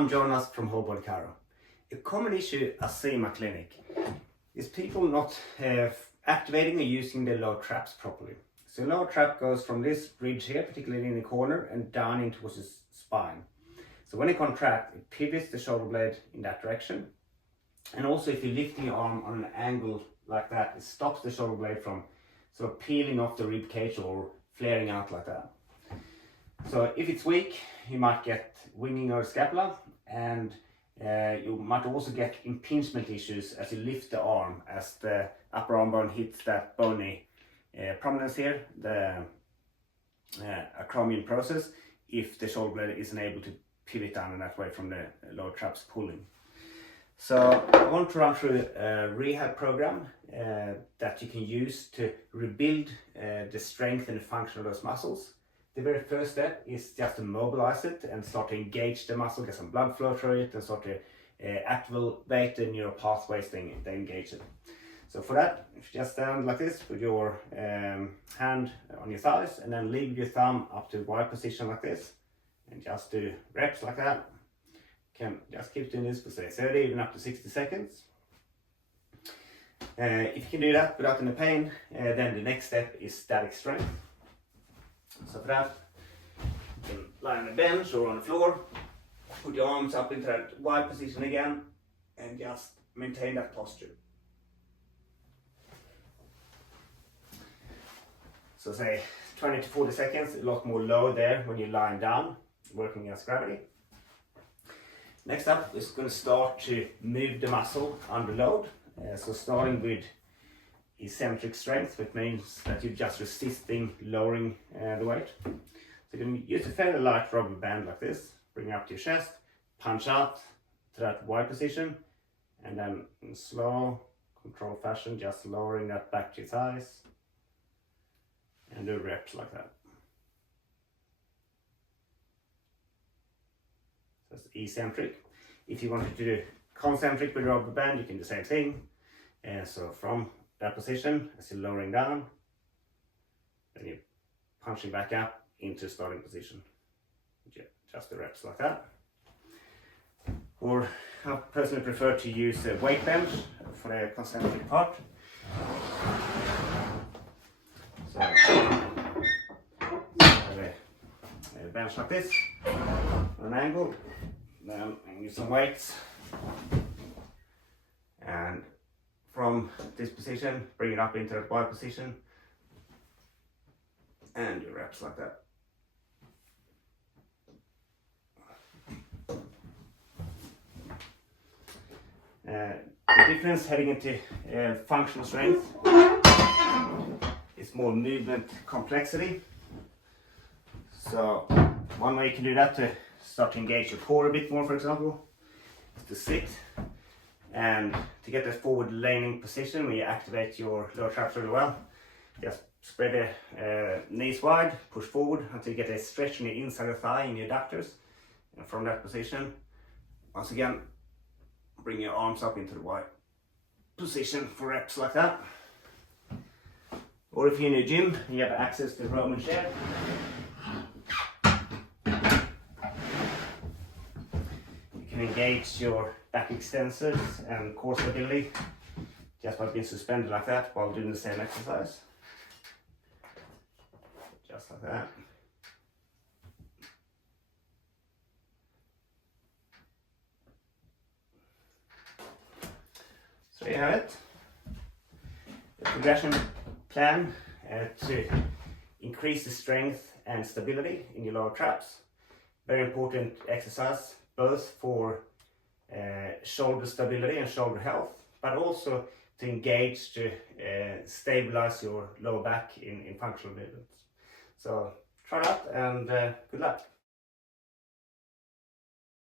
I'm Jonas from Whole Body Chiro. A common issue I see in my clinic is people not activating or using the load traps properly. So load trap goes from this bridge here, particularly in the corner, and down into the spine. So when it contracts, it pivots the shoulder blade in that direction. And also if you're lifting your arm on an angle like that, it stops the shoulder blade from sort of peeling off the rib cage or flaring out like that. So if it's weak, you might get winging of the scapula, and you might also get impingement issues as you lift the arm, as the upper arm bone hits that bony prominence here, the acromion process, if the shoulder blade isn't able to pivot down in that way from the lower traps pulling. So I want to run through a rehab program that you can use to rebuild the strength and the function of those muscles. The very first step is just to mobilize it and start to engage the muscle, get some blood flow through it, and start to activate the neural pathways to engage it. So for that, if you just stand like this with your hand on your thighs, and then leave your thumb up to Y position like this, and just do reps like that. Can just keep doing this for say 30, even up to 60 seconds. If you can do that without any pain, then the next step is static strength. So for that, you can lie on a bench or on the floor, put your arms up into that Y position again, and just maintain that posture. So say 20 to 40 seconds, a lot more load there when you're lying down, working against gravity. Next up, we're going to start to move the muscle under load. So starting with eccentric strength, which means that you're just resisting lowering the weight. So you can use a fairly light rubber band like this, bring it up to your chest, punch out to that Y position, and then in slow, controlled fashion, just lowering that back to your thighs, and do reps like that. So it's eccentric. If you wanted to do concentric with rubber band, you can do the same thing. So from that position, as you're lowering down, then you're punching back up into starting position. Just the reps like that. Or I personally prefer to use a weight bench for the concentric part. So have a bench like this, on an angle, then use some weights, and from this position, bring it up into that Y position, and do reps like that. The difference heading into functional strength is more movement complexity. So one way you can do that to start to engage your core a bit more, for example, is to sit, and to get that forward leaning position where you activate your lower traps really well, just spread the knees wide, push forward until you get a stretch in the inside of the thigh in your adductors, and from that position, once again, bring your arms up into the Y position for reps like that. Or if you're in a gym and you have access to the Roman chair, you can engage your back extensors and core stability just by being suspended like that while doing the same exercise. Just like that. So you have it. The progression plan to increase the strength and stability in your lower traps. Very important exercise, both for shoulder stability and shoulder health, but also to engage to stabilize your lower back in functional movements. So try that, and good luck.